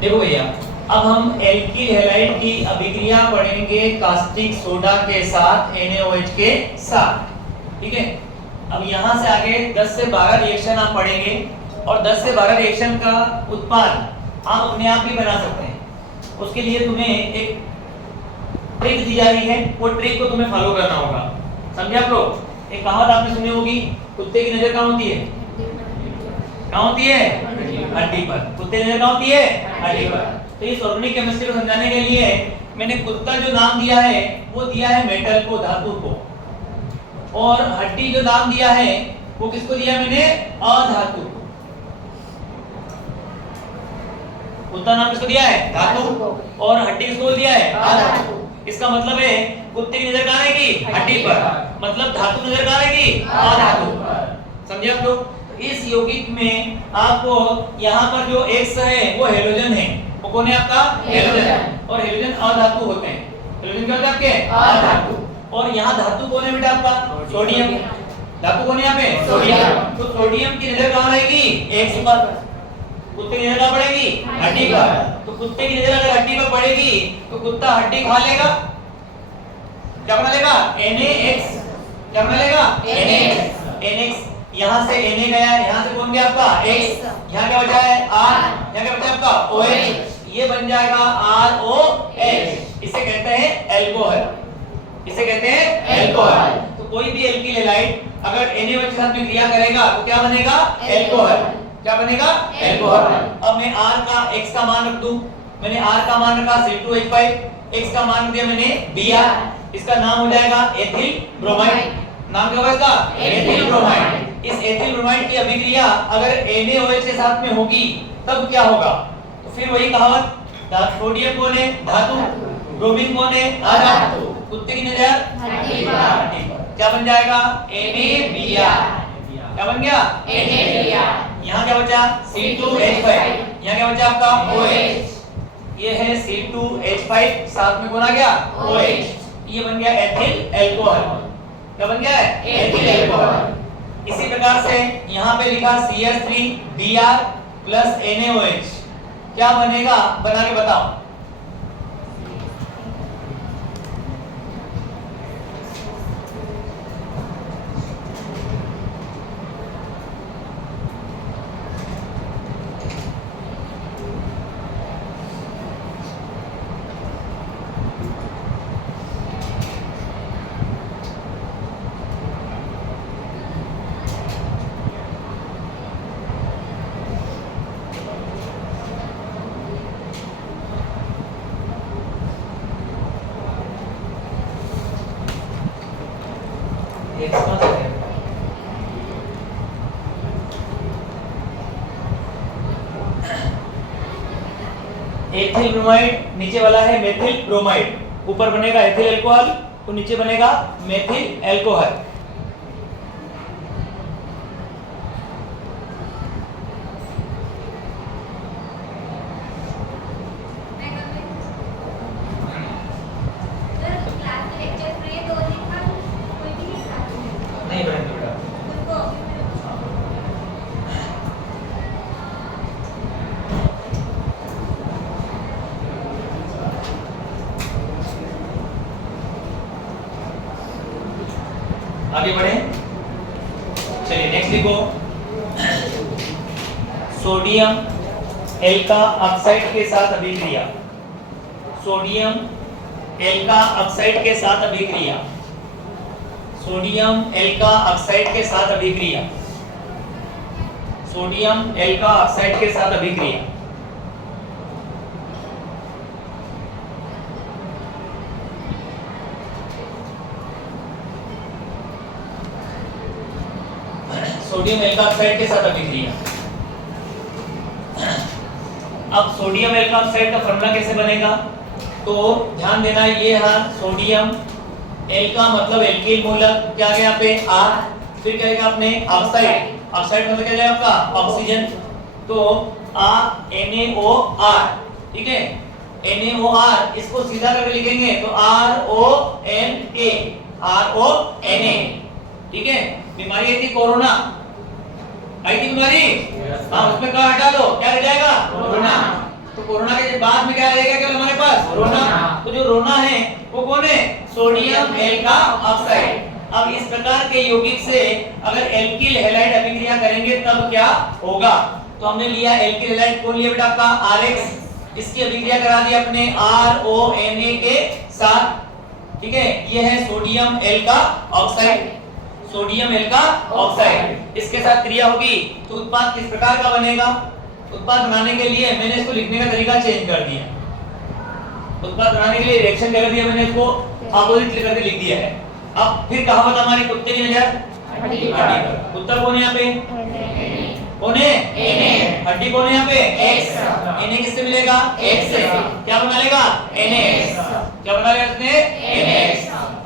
देखो भैया, अब हम एल्किल हैलाइड की अभिक्रिया पढ़ेंगे कास्टिक सोडा के साथ NaOH के साथ, ठीक है। अब यहाँ से आगे 10 से 12 रिएक्शन आप पढ़ेंगे और 10 से 12 रिएक्शन का उत्पाद आप अपने आप भी बना सकते हैं। उसके लिए तुम्हें एक ट्रिक दी जा रही है, वो ट्रिक को तुम्हें फॉलो करना होगा, समझे आप लोग। एक कहावत आपने सुनी होगी, कुत्ते की नजर कहाँ होती है? कहाँ होती है? हड्डी पर। कुत्ते की नजर कहाँ होती है? हड्डी पर। तो इस ऑर्गेनिक केमिस्ट्री को समझाने के लिए मैंने कुत्ता जो नाम दिया है वो दिया है मेटल को, धातु को, और हड्डी जो नाम दिया है वो किसको दिया मैंने? अधातु को। कुत्ता नाम किसको दिया है? धातु, और हड्डी किसको दिया है? अधातु। इसका मतलब है कुत्ते की नजर कहाँ रहेगी? हड्डी पर, मतलब धातु नजर कहाँ रहेगी? अधातु पर। समझे आप लोग? तो इस यौगिक में आपको यहाँ पर जो X है वो हेलोजन है। वो कौन है आपका? हेलोजन। और हेलोजन अधातु होते हैं। हेलोजन क्या होता है आपके? अधातु। और यहाँ धातु कौन है बेटा आपका? सोडियम। धातु कौन है यहाँ पे? सोडियम। तो सोडियम की नजर कहाँ रहेगी? X पर। कुत्ते की नजर कहाँ पड़ेगी? हड्डी पर। तो कुत्ते की नजर अगर हड्डी पर पड़ेगी तो कुत्ता हड्डी खा लेगा, क्या बना लेगा? NaX। क्या बना लेगा? NaX। यहाँ से Na गया, यहाँ से कौन गया आपका? X। यहाँ क्या बचा है? R। यहाँ क्या बचा आपका? OH। ये बन जाएगा ROH। इसे कहते हैं एल्कोहल। इसे कहते हैं एल्कोहल। तो कोई भी एल्किल हैलाइड अगर NaOH के साथ में क्रिया करेगा तो क्या बनेगा? एल्कोहल। क्या बनेगा? एल्कोहल। अब मैं R का X का मान रख दूं। मैंने R का मान रखा C2H5, X का मान दिया मैंने Br। इसका नाम हो जाएगा एथिल ब्रोमाइड। नाम क्या होगा इसका? Ethyl bromide. इस एथिल ब्रोमाइड की अभिक्रिया अगर NaOH के साथ में होगी तब क्या होगा? तो फिर वही कहावत, सोडियम कौन है? धातु। ब्रोमीन कौन है? अधातु। कुत्ते की नजर हड्डी पर। क्या बन जाएगा? NaBr। क्या बन गया? NaBr। यहाँ क्या बचा? C2H5। यहाँ क्या बचा आपका? OH। ये है C2H5, साथ में कौन आ गया? OH। ये बन गया एथिल एल्कोहल। क्या बन गया है? Ethyl alcohol. इसी प्रकार से यहाँ पे लिखा CH3Br प्लस NaOH। क्या बनेगा? बना के बताओ। एथिल ब्रोमाइड, नीचे वाला है मेथिल ब्रोमाइड। ऊपर बनेगा एथिल अल्कोहल तो नीचे बनेगा मेथिल अल्कोहल। आगे बढ़े, चलिए नेक्स्ट लिखो। सोडियम एल्का ऑक्साइड के साथ अभिक्रिया। सोडियम एल्का ऑक्साइड के साथ अभिक्रिया। सोडियम एल्का ऑक्साइड के साथ अभिक्रिया। सोडियम एल्का ऑक्साइड के साथ अभिक्रिया। सोडियम एल्का ऑक्साइड के साथ अभिक्रिया। अब सोडियम एल्का ऑक्साइड का फॉर्मूला कैसे बनेगा? तो ध्यान देना, ये है सोडियम एल्का मतलब एल्किल मूलक, क्या गया पे R, फिर क्या आपने ऑक्साइड। ऑक्साइड मतलब क्या जाएगा आपका? ऑक्सीजन। तो NaOR, ठीक है। NaOR इसको सीधा करके लिखेंगे तो RONA, RONA, ठीक है। बीमारी आई थी कोरोना, आई थी बीमारी, हाँ उसमें क्या हटा दो, क्या रह जाएगा? कोरोना। तो कोरोना के बाद में क्या रहेगा केवल हमारे पास रोना। तो जो रोना है वो कौन है? Sodium alkoxide. अब इस प्रकार के यौगिक से अगर एल्किल हैलाइड अभिक्रिया करेंगे तब क्या होगा? तो हमने लिया एल्किल हैलाइड कौन लिया बेटा आपका RX, इसकी अभिक्रिया करा दी अपने RONA के साथ, ठीक है। ये है सोडियम एल्का ऑक्साइड, सोडियम एल्का ऑक्साइड। इसके साथ क्रिया होगी तो उत्पाद किस प्रकार का बनेगा? उत्पाद बनाने के लिए मैंने इसको लिखने का तरीका चेंज कर दिया। उत्पाद बनाने के लिए रिएक्शन कर दिया मैंने, इसको अपोजिट करके लिख दिया है। अब फिर कहावत हमारी कुत्ते की नजर हड्डी पर। कुत्ता कौन है यहाँ पे? कौन है? हड्डी कौन है यहाँ पे? X। Na किससे मिलेगा? X से। क्या बना लेगा? NaX। क्या बना लेगा इसने? NaX।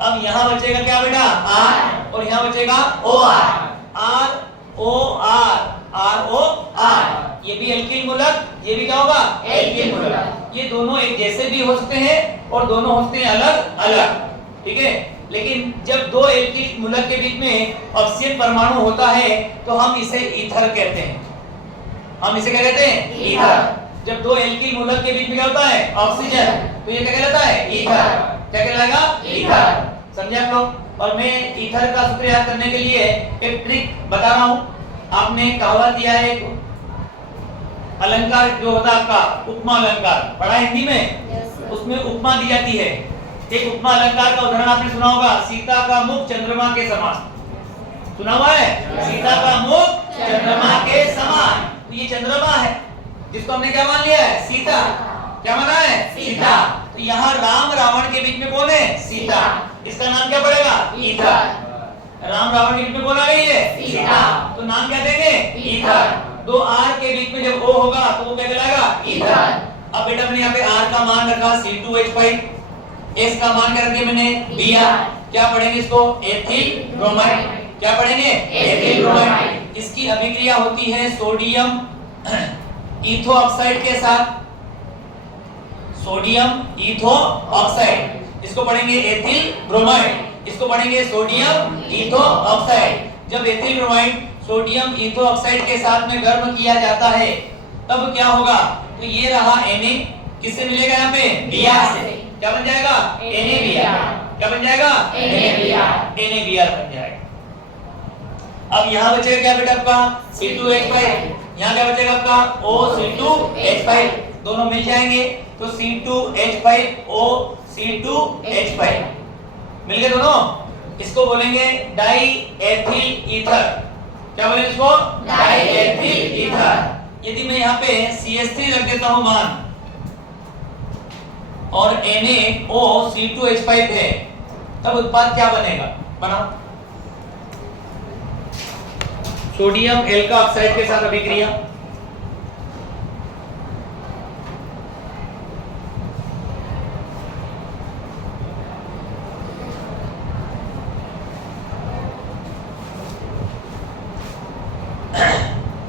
अब यहाँ बचेगा क्या बेटा? R और यहाँ बचेगा OR। ROR। ये भी एल्किल मूलक, ये भी क्या होगा? एल्किल मूलक। ये दोनों एक जैसे भी हो सकते हैं और दोनों होते हैं अलग अलग, ठीक है। लेकिन जब दो एल्किल मूलक के बीच में ऑक्सीजन परमाणु होता है तो हम इसे ईथर कहते हैं। हम इसे क्या कहते हैं? ईथर। जब दो एल्किल मूलक के बीच में क्या होता है? ऑक्सीजन, तो ये क्या कहलाता है? ईथर। क्या कहलाएगा? ईथर। समझे आप लोग? और मैं ईथर का सूत्र याद करने के लिए एक ट्रिक बता रहा हूं। आपने कहावत दिया है एक अलंकार जो होता है आपका उपमा अलंकार, पढ़ा हिंदी में? उसमें उपमा दी जाती है। एक उपमा अलंकार का उदाहरण आपने सुना होगा, सीता का मुख चंद्रमा के समान। सुना हुआ है? सीता का मुख चंद्रमा के समान। तो ये चंद्रमा है जिसको हमने क्या मान लिया है? सीता। क्या माना है? सीता। तो यहाँ राम रावण के बीच में कौन है? सीता। इसका नाम क्या पड़ेगा? ईथर। राम रावण के बीच में कौन आ गई है? सीता। तो नाम क्या देंगे? ईथर। दो R के बीच में जब O होगा तो वो क्या कहलाएगा? ईथर। अब बेटा मैंने यहाँ पे R का मान रखा C2H5, S का मान क्या रख दिया मैंने? Br। क्या पढ़ेंगे इसको? Ethyl bromide. क्या पढ़ेंगे? Ethyl bromide. इसकी अभिक्रिया होती है सोडियम ईथो ऑक्साइड के साथ, सोडियम ईथो ऑक्साइड। इसको पढ़ेंगे एथिल ब्रोमाइड, इसको पढ़ेंगे सोडियम ईथो ऑक्साइड। जब एथिल ब्रोमाइड सोडियम ईथो ऑक्साइड के साथ में गर्म किया जाता है तब क्या होगा? तो ये रहा Na, किससे मिलेगा यहाँ पे? Br से। क्या बन जाएगा? NaBr। क्या बन जाएगा? NaBr बन जाएगा। अब यहाँ बचेगा क्या बेटा आपका? C2H5। यहाँ क्या बचेगा आपका? OC2H5। दोनों मिल जाएंगे तो C2H5 OC2H5 मिल गए दोनों। इसको बोलेंगे डाई एथिल ईथर। क्या बोले इसको? Die ethyl ether. यदि मैं यहाँ पे CH3 रख देता हूँ मान और NaOC2H5 है तब उत्पाद क्या बनेगा? बनाओ। सोडियम एल्का ऑक्साइड के साथ अभिक्रिया,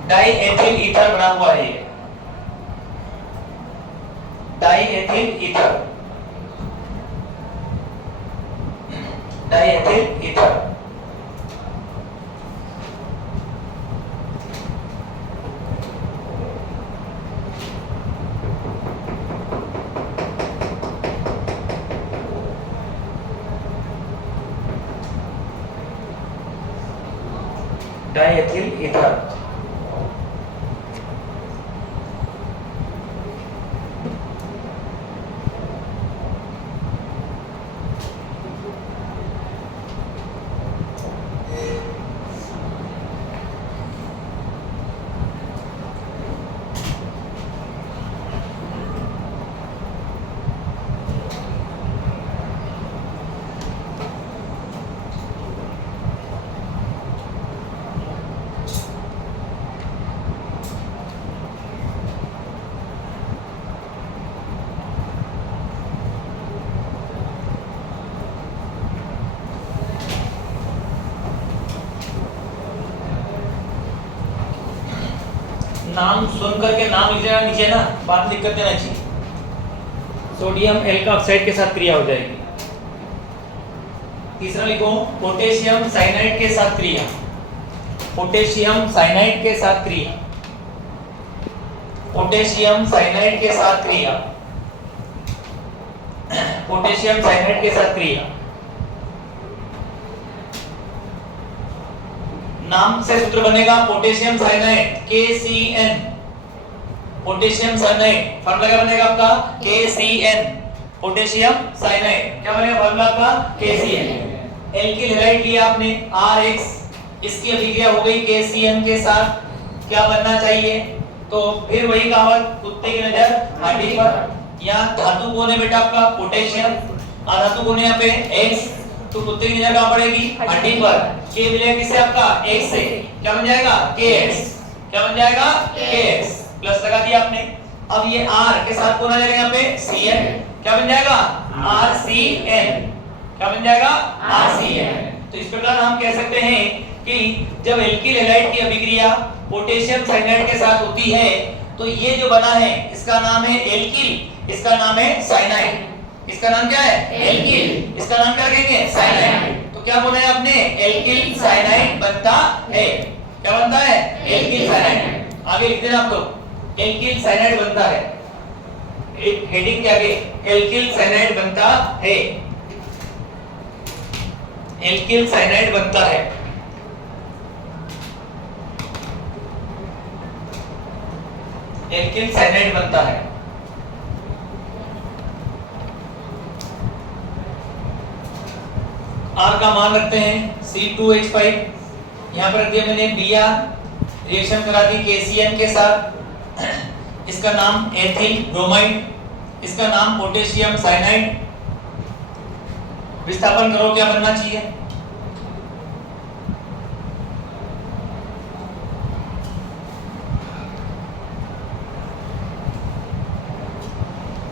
डाई एथिल ईथर बना हुआ है। ये die ethyl ether, die ethyl ether. Die ethyl ether. नाम सुन करके नाम लिख देना नीचे ना, बात लिख कर देना चाहिए। सोडियम एल्का ऑक्साइड के साथ क्रिया हो जाएगी। तीसरा लिखो पोटेशियम साइनाइड के साथ क्रिया, पोटेशियम साइनाइड के साथ क्रिया, पोटेशियम साइनाइड के साथ क्रिया, पोटेशियम साइनाइड के साथ क्रिया। नाम से सूत्र बनेगा potassium cyanide KCN, potassium cyanide formula क्या बनेगा आपका KCN, पोटेशियम साइनाइड क्या बनेगा फॉर्मूला आपका KCN। एल्किल हैलाइड लिया आपने RX, इसकी अभिक्रिया हो गई KCN के साथ, क्या बनना चाहिए? तो फिर वही कहावत, कुत्ते की नजर हड्डी पर। यहाँ धातु कौन है बेटा आपका पोटेशियम, अधातु कौन है यहाँ पे X, तो कुत्ते की नजर कहां पड़ेगी हड्डी पर। K मिलेगा किससे आपका X से, क्या बन जाएगा KX, क्या बन जाएगा KX, प्लस लगा दिया आपने। अब ये R के साथ कौन आ जाएगा यहाँ पे CN, क्या बन जाएगा RCN, क्या बन जाएगा RCN। तो इस प्रकार हम कह सकते हैं कि जब एल्किल हैलाइड की अभिक्रिया पोटेशियम साइनाइड के साथ होती है तो ये जो बना है इसका नाम है एल्किल, इसका नाम है साइनाइड। इसका नाम क्या है एल्किल, इसका नाम क्या कहेंगे साइनाइड। तो क्या बोला है आपने एल्किल साइनाइड बनता है, क्या बनता है एल्किल साइनाइड। आगे लिख देना आप लोग एल्किल साइनाइड बनता है, एक हेडिंग के आगे एल्किल साइनाइड बनता है, एल्किल साइनाइड बनता है। एल्किल साइनाइड बनता है। R का मान रखते हैं C2H5, यहां पर रख दिया मैंने Br, रिएक्शन करा दी KCN के साथ, इसका नाम एथिल ब्रोमाइड, इसका नाम पोटेशियम साइनाइड। विस्थापन करो, क्या बनना चाहिए?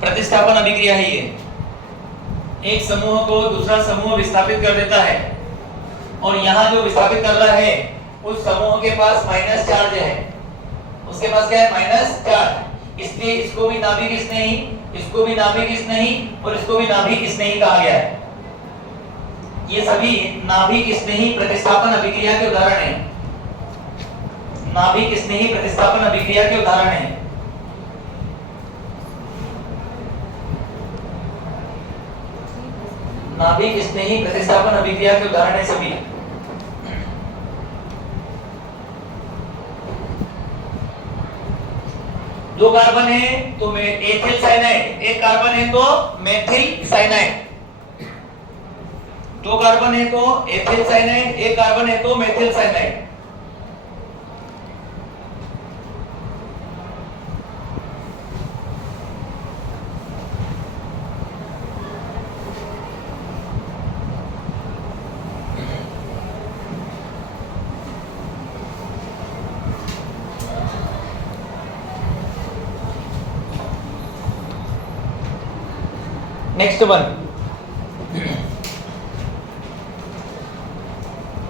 प्रतिस्थापन अभिक्रिया है ये, एक समूह को दूसरा समूह विस्थापित कर देता है और यहाँ जो विस्थापित कर रहा है उस समूह के पास माइनस चार्ज है, उसके पास क्या है माइनस चार्ज, इसलिए इसको भी नाभिक स्नेही, इसको भी नाभिक स्नेही और इसको भी नाभिक स्नेही कहा गया है। ये सभी नाभिक स्नेही प्रतिस्थापन अभिक्रिया के उदाहरण हैं, नाभिक स्नेही प्रतिस्थापन अभिक्रिया के उदाहरण हैं। नाभिक स्नेही प्रतिस्थापन अभिक्रिया के उदाहरण है सभी। दो कार्बन है तो में एथिल साइनाइड, एक कार्बन है तो मेथिल साइनाइड, दो कार्बन है तो एथिल साइनाइड, एक कार्बन है तो मेथिल साइनाइड। नेक्स्ट वन,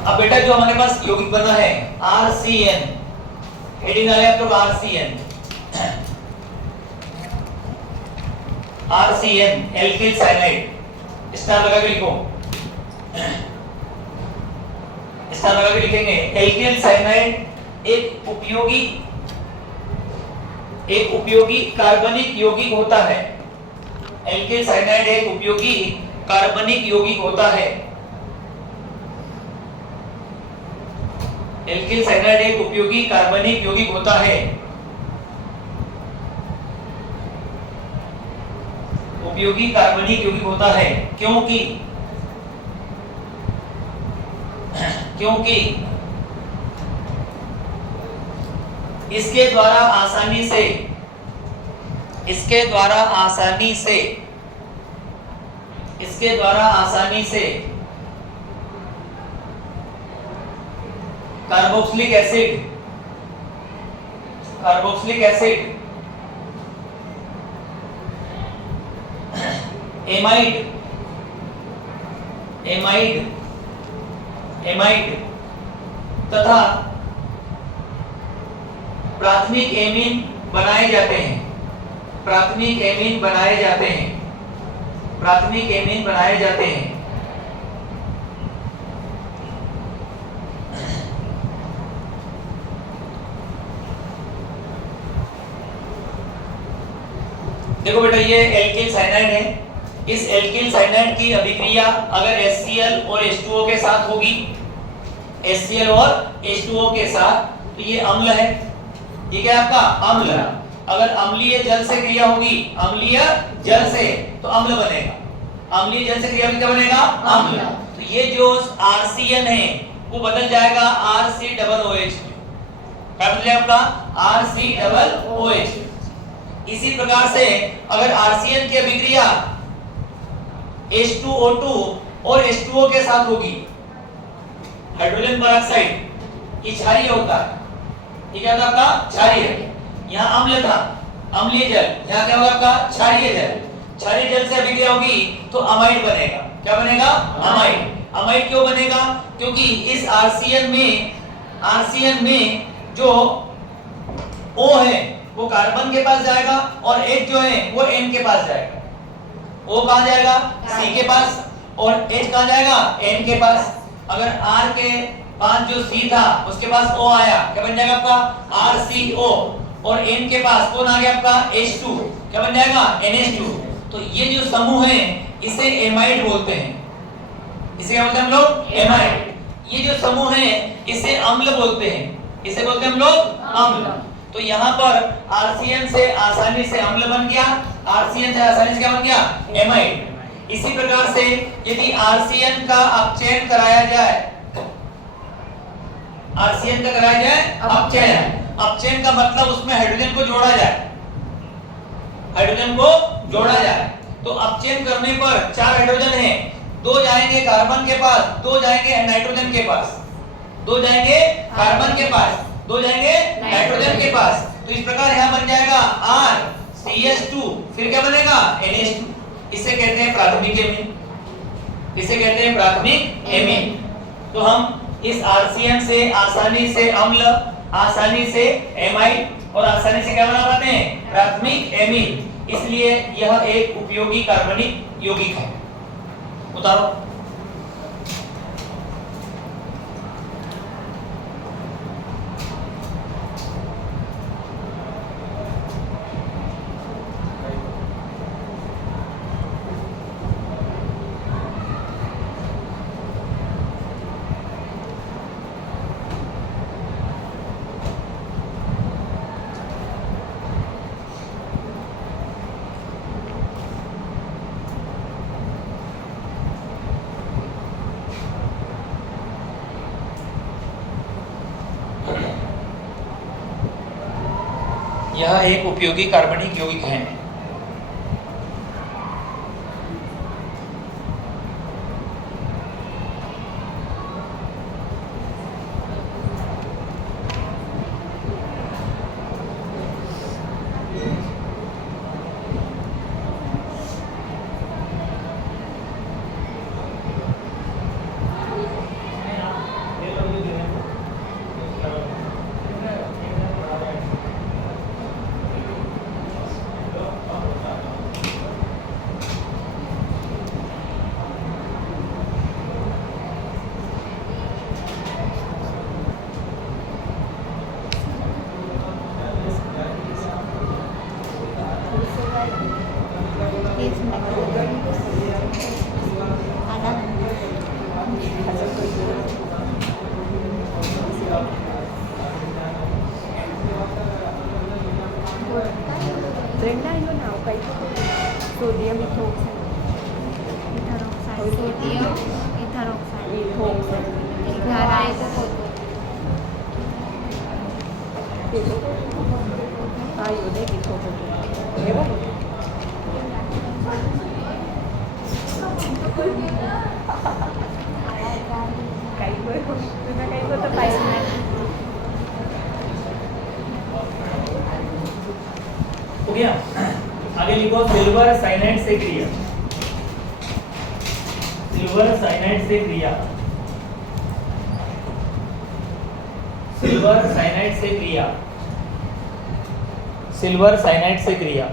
अब बेटा जो हमारे पास यौगिक बना है RCN, हेडिंग आ रहा है तो RCN, RCN alkyl cyanide, star लगा के लिखो, स्टार लगा के लिखेंगे। एल्किल साइनाइड एक उपयोगी कार्बनिक यौगिक होता है, एल्किल साइनाइड एक उपयोगी कार्बनिक यौगिक होता है, एल्किल साइनाइड एक उपयोगी कार्बनिक यौगिक होता है, उपयोगी कार्बनिक यौगिक होता है क्योंकि इसके द्वारा आसानी से कार्बोक्सिलिक एसिड, एमाइड तथा प्राथमिक एमीन बनाए जाते हैं, प्राथमिक एमीन बनाए जाते हैं। देखो बेटा ये एल्किल साइनाइड है। इस एल्किल साइनाइड की अभिक्रिया अगर HCl और H2O के साथ होगी, HCl और H2O के साथ, तो ये अम्ल है। ठीक है आपका अम्ल। अगर अम्लीय जल से क्रिया होगी, अम्लीय जल से, तो अम्ल बनेगा। अम्लीय जल से क्रिया भी क्या बनेगा? अम्ल। तो ये जो RCN है वो बदल जाएगा RC OH में। क्या बदल जाएगा आपका? RC OH। इसी प्रकार से अगर RCN की अभिक्रिया H2O2 और H2O के साथ होगी, हाइड्रोजन पेरोक्साइड, ये क्षारीय होता है। ठीक है आपका क्षारीय। यहाँ अम्ल था, अम्लीय जल, यहाँ क्या होगा आपका? क्षारीय जल। क्षारीय जल से अभिक्रिया होगी तो अमाइड बनेगा। क्या बनेगा? अमाइड। अमाइड क्यों बनेगा? क्योंकि इस RCN में जो O है वो कार्बन के पास जाएगा और H जो है वो N के पास जाएगा। O कहाँ जाएगा? C के पास, और H कहाँ जाएगा? N के पास। अगर R के पास जो C था उसके पास O आया, क्या बन जाएगा आपका? RCO। और N के पास कौन आ गया आपका? H2, क्या बन जाएगा? NH2। तो ये जो समूह है इसे एमाइड बोलते हैं। इसे क्या बोलते हैं हम लोग? एमाइड। ये जो समूह है इसे अम्ल बोलते हैं। इसे बोलते हैं हम लोग अम्ल। तो यहाँ पर RCN से आसानी से अम्ल बन गया, RCN से आसानी से क्या बन गया? एमाइड। इसी प्रकार से यदि RCN का अपचयन कराया जाए, RCN का कराया जाए अपचयन। अपचयन का मतलब उसमें हाइड्रोजन को जोड़ा जाए, हाइड्रोजन को जोड़ा जाए। तो अपचयन करने पर 4 हाइड्रोजन हैं, 2 जाएंगे कार्बन के पास, 2 जाएंगे नाइट्रोजन के पास, 2 जाएंगे कार्बन के पास, 2 जाएंगे नाइट्रोजन के पास। तो इस प्रकार यहाँ बन जाएगा RCH2, फिर क्या बनेगा? NH2। इसे कहते हैं प्राथमिक एमीन। इसे कहते हैं प्राथमिक एमीन। तो हम इस RCN से आसानी से अम्ल, आसानी से एमाइड और आसानी से क्या बना पाते हैं? प्राथमिक एमीन। इसलिए यह एक उपयोगी कार्बनिक यौगिक है। उतारो। यह एक उपयोगी कार्बनिक यौगिक है। सोडियम हो गया। आगे लिखो सिल्वर साइनाइड से क्रिया। सिल्वर साइनाइड से क्रिया। सिल्वर साइनाइड से क्रिया। सिल्वर साइनाइड से क्रिया।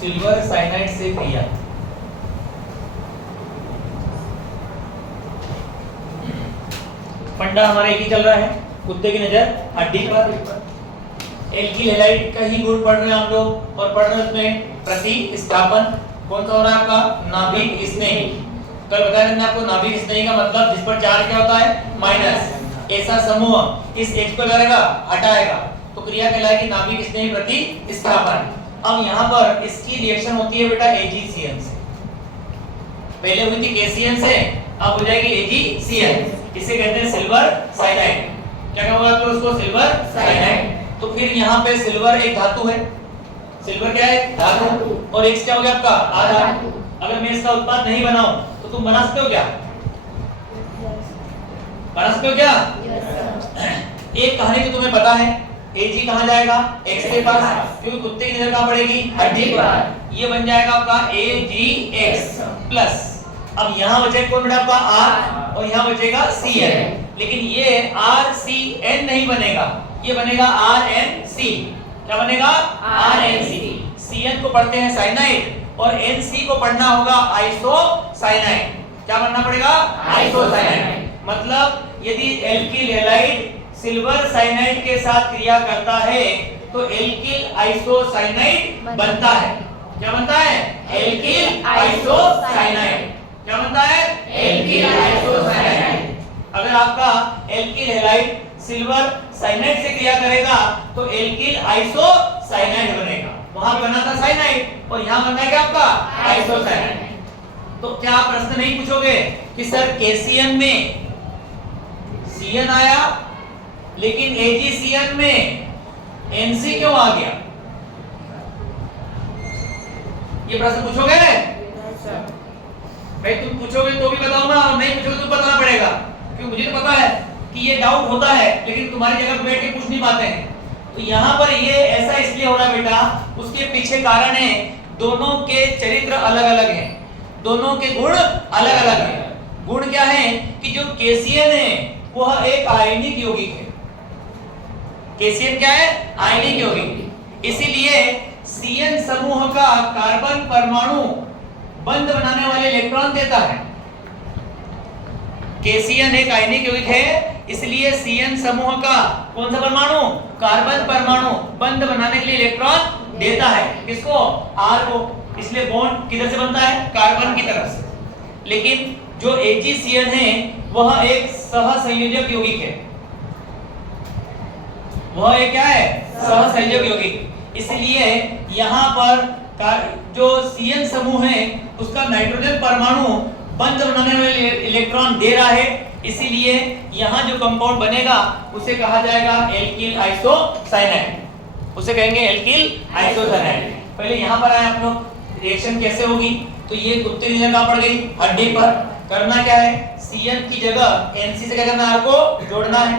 सिल्वर साइनाइड से क्रिया। फंडा हमारा एक ही चल रहा है, कुत्ते की नजर हड्डी पर। एल्किल हैलाइड का ही गुण पढ़ रहे हैं हम लोग और पढ़ रहे हैं उसमें प्रतिस्थापन कौन सा हो रहा है आपका नाभिक स्नेही। कल बताया मैंने आपको नाभिक स्नेही का मतलब जिस पर चार्ज क्या होता है माइनस। ऐसा समूह इस H को करेगा हटाएगा तो क्रिया कहलाएगी नाभिक स्नेही प्रतिस्थापन। अब यहाँ पर इसकी रिएक्शन होती है बेटा AgCN से। पहले हुई थी KCN से अब हो जाएगी AgCN। इसे कहते हैं सिल्वर साइनाइड। क्या होगा तो उसको सिल्वर साइनाइड। तो फिर यहाँ पे सिल्वर एक धातु है। सिल्वर क्या है धातु और X क्या हो गया आपका आधातु। अगर मैं इसका उत्पाद नहीं बनाऊं तो तुम बना सकते हो क्या बना सकते हो क्या एक कहानी तो तुम्हें पता है Ag कहाँ जाएगा X के पास क्योंकि कुत्ते की नजर कहाँ पड़ेगी हड्डी पर। ये बन जाएगा आपका AgX प्लस अब यहाँ बचेगा कौन बेटा आपका R और यहाँ बचेगा Cn। लेकिन ये RCN नहीं बनेगा ये बनेगा RNC। क्या बनेगा RNC। Cn को पढ़ते हैं साइनाइड और NC को पढ़ना होगा आइसोसाइनाइड। क्या बनना पड़ेगा आइसोसाइनाइड। मतलब यदि एल्किल हैलाइड सिल्वर साइनाइड के साथ क्रिया करता है तो एल्किल आइसोसाइनाइड बनता है। क्या बनता है एल्किल आइसोसाइनाइड। क्या बनता है एल्किल आइसोसाइनाइड। अगर आपका एल्किल हैलाइड सिल्वर साइनाइड से क्रिया करेगा तो एल्किल आइसोसाइनाइड बनेगा। वहां बना था साइनाइड और यहां बनना है क्या आपका आइसोसाइनाइड। तो क्या आप प्रश्न नहीं पूछोगे कि सर KCN में Cn आया लेकिन AgCN में NC क्यों आ गया ये प्रश्न पूछोगे भाई। तुम पूछोगे तो भी बताऊंगा और नहीं पूछोगे तो बताना पड़ेगा क्योंकि मुझे तो पता है कि ये डाउट होता है लेकिन तुम्हारी जगह पे बैठ के पूछ नहीं पाते हैं। तो यहाँ पर ये ऐसा इसलिए हो रहा है बेटा उसके पीछे कारण है दोनों के चरित्र अलग अलग हैं दोनों के गुण अलग अलग हैं। गुण क्या है कि जो KCN है वह एक आयनिक यौगिक है। KCN क्या है आयनिक यौगिक। इसीलिए Cn समूह का कार्बन परमाणु बंध बनाने वाले इलेक्ट्रॉन देता है। KCN एक आयनिक यौगिक है इसलिए Cn समूह का कौन सा परमाणु कार्बन परमाणु बंध बनाने के लिए इलेक्ट्रॉन देता है। किसको R को। इसलिए बॉन्ड किधर से बनता है कार्बन की तरफ से। लेकिन जो AgCN है वह एक सहसंयोजक यौगिक है। वह एक क्या है सहसंयोजक यौगिक। इसलिए यहाँ पर जो Cn समूह है उसका नाइट्रोजन परमाणु बंध बनाने वाले इलेक्ट्रॉन दे रहा है। इसीलिए यहाँ जो कंपाउंड बनेगा उसे कहा जाएगा एल्किल आइसोसाइनाइड। उसे कहेंगे एल्किल आइसोसाइनाइड। पहले यहाँ पर आए आप लोग रिएक्शन कैसे होगी तो ये कुत्ते की जगह कहाँ पड़ गई हड्डी पर। करना क्या है Cn की जगह NC से क्या करना है R को जोड़ना है।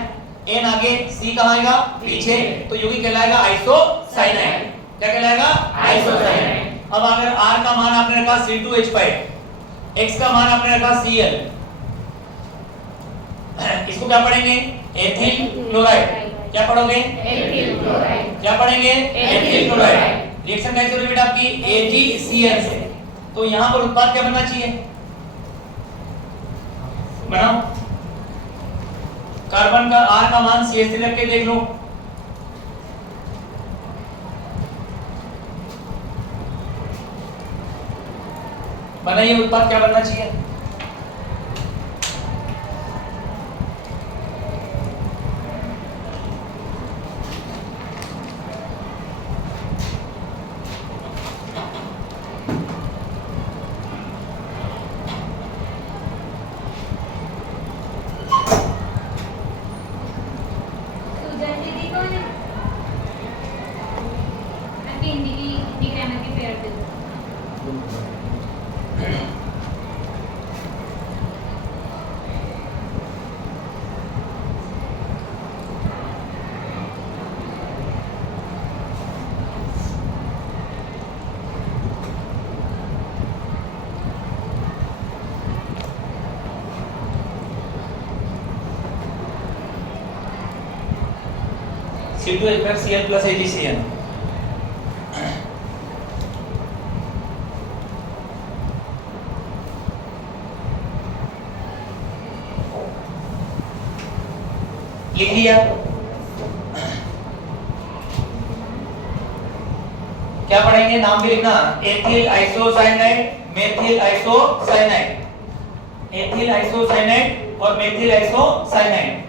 N आगे C कहाँ आएगा पीछे तो यौगिक कहलाएगा आइसोसाइनाइड। क्या कहलाएगा आइसोसाइनाइड। अब अगर R का मान आपने रखा C2H5 X का मान आपने रखा Cl इसको क्या पढ़ेंगे एथिल क्लोराइड। क्या पढ़ोगे एथिल क्लोराइड। क्या पढ़ेंगे एथिल क्लोराइड। रिएक्शन कैसे हो रही है बेटा आपकी AgCN से। तो यहाँ पर उत्पाद क्या बनना चाहिए बनाओ। कार्बन का R का मान CH3 रख के देख लो। बनाइए उत्पाद क्या बनना चाहिए। C2H5Cl plus AgCN। लिख लिया। क्या पढ़ेंगे, नाम भी लिखना, ethyl isocyanide, methyl isocyanide, ethyl isocyanide और मेथिल आइसोसाइनाइड।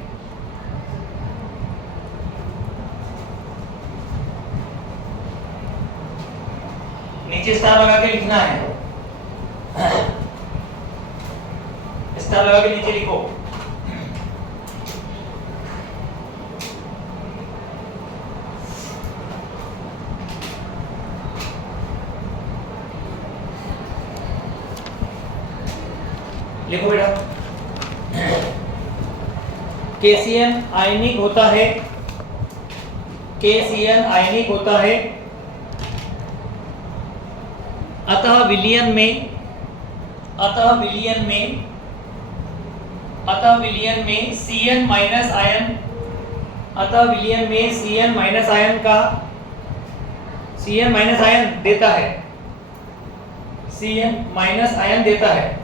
नीचे स्टार लगा के लिखना है, स्टार लगा के नीचे लिखो। लिखो बेटा, KCN आयनिक होता है, KCN आयनिक होता है, अतः विलयन में Cn माइनस आयन, अतः विलयन में Cn माइनस आयन का, Cn माइनस आयन देता है, Cn माइनस आयन देता है।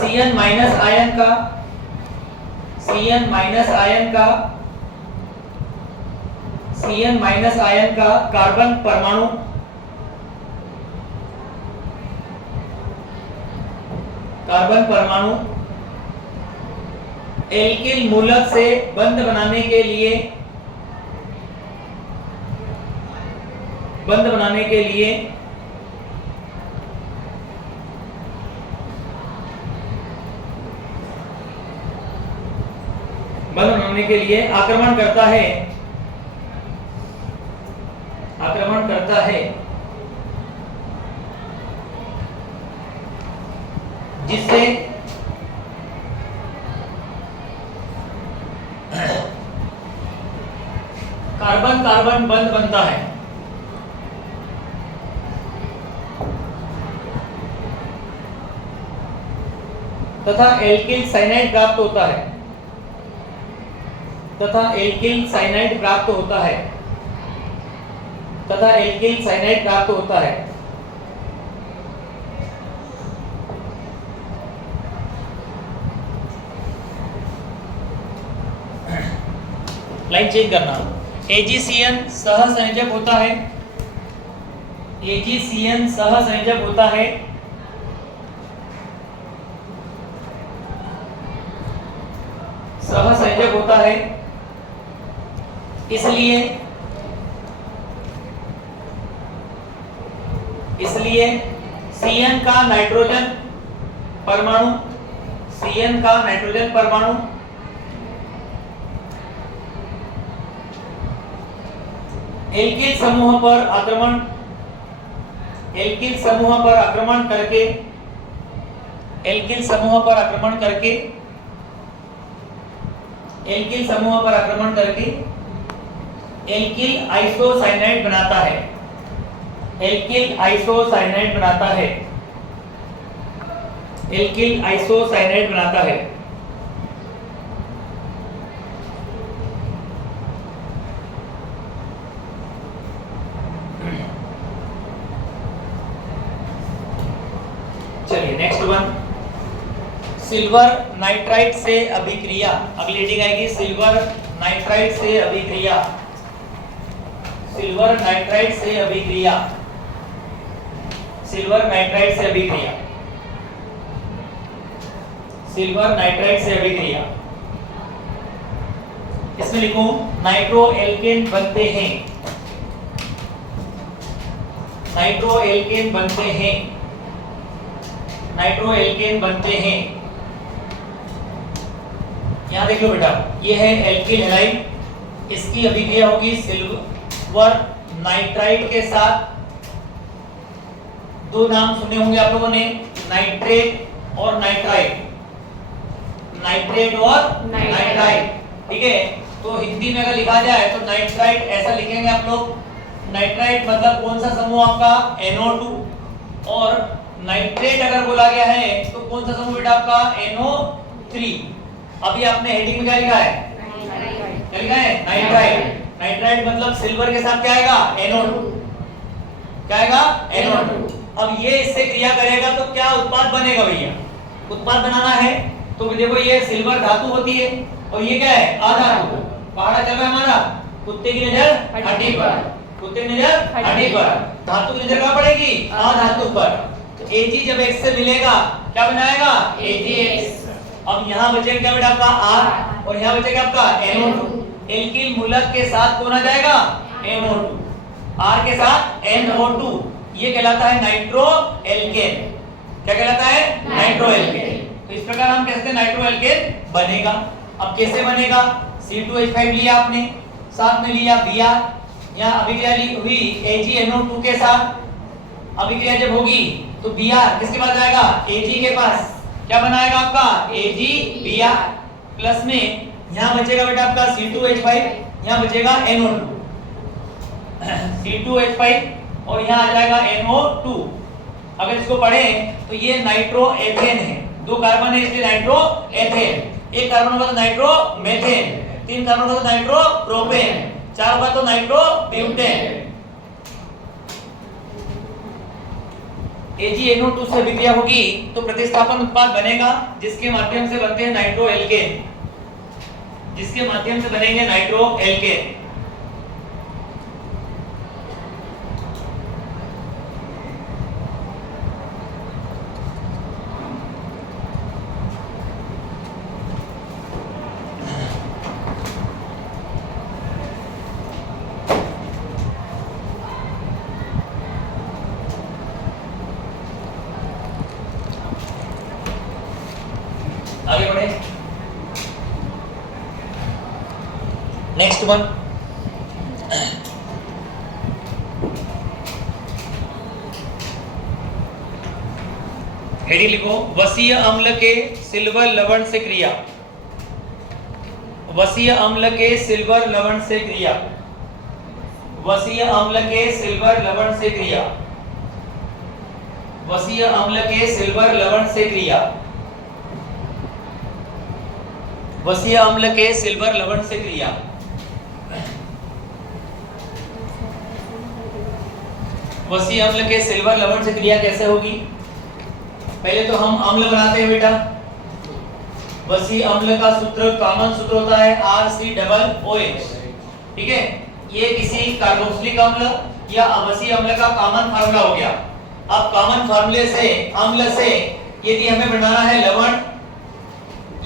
Cn माइनस आयन का, Cn माइनस आयन का, Cn माइनस आयन का कार्बन परमाणु, कार्बन परमाणु एल्किल मूलक से बंध बनाने के लिए, बंध बनाने के लिए बंध बनाने के लिए आक्रमण करता है, आक्रमण करता है, जिससे कार्बन कार्बन बंध बनता है, तथा एल्किल साइनाइड प्राप्त होता है, तथा एल्किल साइनाइड प्राप्त होता है, तथा एल्किल साइनाइड प्राप्त होता है। लाइन चेंज करना, AgCN सहसंयोजक होता है, AgCN सहसंयोजक होता है, सहसंयोजक होता है, इसलिए Cn का नाइट्रोजन परमाणु, Cn का नाइट्रोजन परमाणु एल्किल समूह पर आक्रमण, एल्किल समूह पर आक्रमण करके, एल्किल समूह पर आक्रमण करके, एल्किल समूह पर आक्रमण करके एल्किल आइसोसाइनाइड बनाता है, एल्किल आइसोसाइनाइड बनाता है, एल्किल आइसोसाइनाइड बनाता है। चलिए नेक्स्ट वन, सिल्वर नाइट्राइट से अभिक्रिया, अगली हेडिंग आएगी सिल्वर नाइट्राइट से अभिक्रिया, सिल्वर नाइट्राइट से अभिक्रिया, सिल्वर नाइट्राइट से अभिक्रिया, सिल्वर नाइट्राइट से अभिक्रिया। इसमें लिखूं नाइट्रो एल्केन बनते हैं, नाइट्रो एल्केन बनते हैं, नाइट्रो एल्केन बनते हैं। यहां देख लो बेटा, ये है एल्किल हैलाइड, इसकी अभिक्रिया होगी सिल्वर नाइट्राइट के साथ। दो नाम सुने होंगे आप लोगों ने, नाइट्रेट और नाइट्राइट, नाइट्रेट और नाइट्राइट, ठीक है। तो हिंदी में अगर लिखा जाए तो नाइट्राइट ऐसा लिखेंगे आप लोग, नाइट्राइट मतलब कौन सा समूह आपका NO2, और नाइट्रेट अगर बोला गया है तो कौन सा समूह बेटा आपका NO3। अभी आपने हेडिंग में क्या लिखा है, क्या लिखा है, नाइट्राइट। नाइट्राइट मतलब सिल्वर के साथ क्या आएगा, NO2, क्या आएगा, NO2। अब ये इससे क्रिया करेगा तो क्या उत्पाद बनेगा भैया, उत्पाद बनाना है तो देखो ये सिल्वर धातु होती है, और ये क्या है अधातु। पहाड़ा चल रहा है हमारा, कुत्ते की नजर हड्डी पर, कुत्ते की नजर हड्डी पर, धातु की नजर कहां पड़ेगी अधातु पर। तो Ag जब x से मिलेगा क्या बनाएगा AgX। अब यहाँ बचेगा क्या बेटा आपका R और यहाँ बचेगा आपका NO2। एल्किल मूलक के साथ कौन आ जाएगा NO2, R के साथ NO2, ये कहलाता है नाइट्रो एल्केन। क्या कहलाता है नाइट्रो एल्केन। तो इस प्रकार हम कहते हैं नाइट्रो एल्केन बनेगा। अब कैसे बनेगा, C2H5 लिया आपने, साथ में लिया Br, यहाँ अभिक्रिया हुई AgNO2 के साथ। अभिक्रिया जब होगी तो Br किसके पास जाएगा Ag के पास, क्या बनाएगा आपका AgBr प्लस में यहाँ बचेगा बेटा आपका C2H5, यहाँ बचेगा NO2, C2H5 और यहाँ आ जाएगा NO2। अगर इसको पढ़ें तो ये नाइट्रो एथेन है, 2 कार्बन है इसलिए नाइट्रो एथेन, 1 कार्बन होगा तो नाइट्रो मेथेन, 3 कार्बन होगा तो नाइट्रो प्रोपेन, 4 होगा तो नाइट्रो ब्यूटेन। AgNO2 से अभिक्रिया होगी तो प्रतिस्थापन उत्पाद बनेगा जिसके माध्यम से बनते हैं नाइट्रो एल्केन, जिसके माध्यम से बनेंगे नाइट्रो एल्केन। आगे बढ़े, नेक्स्ट वन, हेडिंग लिखो, वसीय अम्ल के सिल्वर लवण से क्रिया, वसीय अम्ल के सिल्वर लवण से क्रिया, वसीय अम्ल के सिल्वर लवण से क्रिया, वसीय अम्ल के सिल्वर लवण से क्रिया, वसीय अम्ल के सिल्वर लवण से क्रिया। वसीय अम्ल के सिल्वर लवण से क्रिया कैसे होगी, पहले तो हम अम्ल बनाते हैं बेटा। वसीय अम्ल का सूत्र कॉमन सूत्र होता है RCOOH, ठीक है। ये किसी कार्बोक्सिलिक अम्ल या अवसीय अम्ल का कॉमन फार्मूला हो गया। अब कॉमन फार्मूले से अम्ल से यदि हमें बनाना है लवण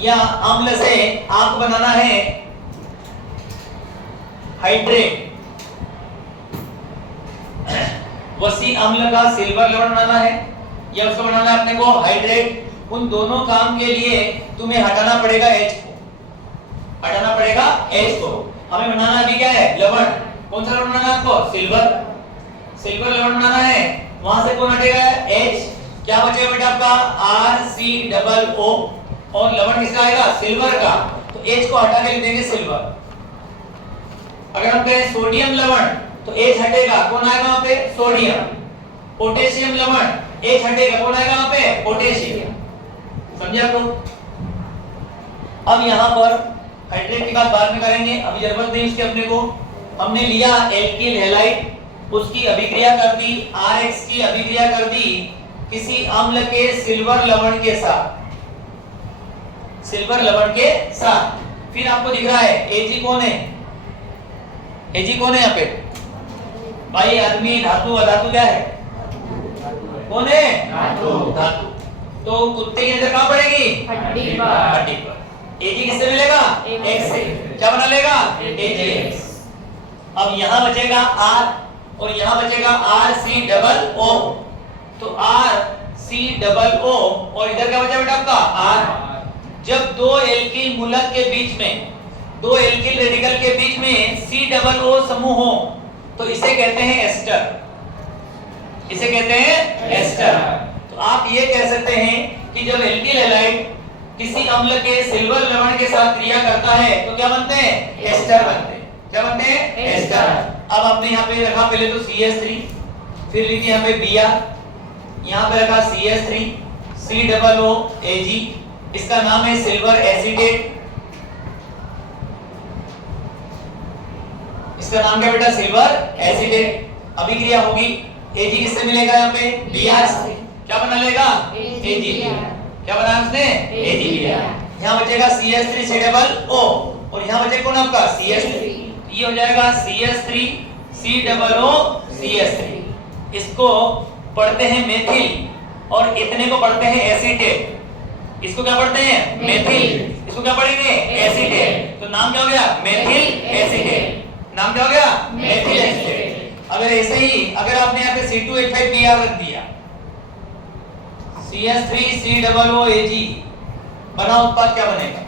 या अम्ल से आपको बनाना है हाइड्रेट, वसीय अम्ल का सिल्वर लवण बनाना है या उसको बनाना है अपने को हाइड्रेट। उन दोनों काम के लिए तुम्हें हटाना पड़ेगा H को, हटाना पड़ेगा H को। हमें बनाना अभी क्या है लवण, कौन सा लवण बनाना है आपको सिल्वर, सिल्वर लवण बनाना है। वहां से कौन हटेगा H, क्या बचेगा बेटा आपका RCOO और लवण किसका आएगा सिल्वर का, तो H को हटा के लिख देंगे सिल्वर। अगर हम कहें सोडियम लवण तो H हटेगा, कौन आएगा वहां पे सोडियम। पोटेशियम लवण H हटेगा, कौन आएगा वहां पे पोटेशियम। समझे आप लोग। अब यहाँ पर हाइड्रेट की बात बाद में करेंगे, अभी जरूरत नहीं उसकी अपने को। हमने लिया एल्किल हैलाइड, उसकी अभिक्रिया कर दी, RX की अभिक्रिया कर दी किसी अम्ल के सिल्वर लवण के साथ, सिल्वर लवण के साथ। फिर आपको दिख रहा है Ag कौन है, Ag कौन है यहाँ पे भाई, आदमी धातु अधातु क्या है, कौन है धातु, धातु। तो कुत्ते की नजर कहां पड़ेगी हड्डी पर, हड्डी पर। Ag किससे मिलेगा X से, क्या बना लेगा AgX। अब यहाँ बचेगा R और यहाँ बचेगा RCOO, तो RCOO और इधर क्या बचा बेटा आपका R। जब दो एल्किल मूलक के बीच में, दो एल्किल रेडिकल के बीच में COO समूह हो तो इसे कहते हैं एस्टर, इसे कहते हैं एस्टर। तो आप ये कह सकते हैं कि जब एल्किल हैलाइड किसी अम्ल के सिल्वर लवण के साथ क्रिया करता है तो क्या बनते हैं एस्टर बनते हैं, क्या बनते हैं एस्टर। अब आपने यहाँ पे रखा पहले तो CH3, फिर लिखी यहाँ पे Br, यहाँ पे रखा CH3 COOAg, इसका नाम है सिल्वर एसिटेट, इसका नाम क्या बेटा सिल्वर एसिटेट। अभिक्रिया होगी Ag किससे मिलेगा यहाँ पे Br से, क्या बना लेगा Ag, क्या बना उसने AgBr। यहाँ बचेगा CH3 डबल O और यहाँ बचे कौन आपका CH3, ये हो जाएगा CH3 C double O CH3। इसको पढ़ते हैं मेथिल और इतने को पढ़ते हैं एसीटेट। इसको क्या पढ़ते हैं मेथिल, इसको क्या पढ़ेंगे एसीटेट। तो नाम क्या हो गया मेथिल एसीटेट, नाम क्या हो गया मेथिल एसीटेट। अगर ऐसे ही अगर आपने यहाँ पे C2H5Br रख दिया, CH3 C double O Ag बना उत्पाद क्या बनेगा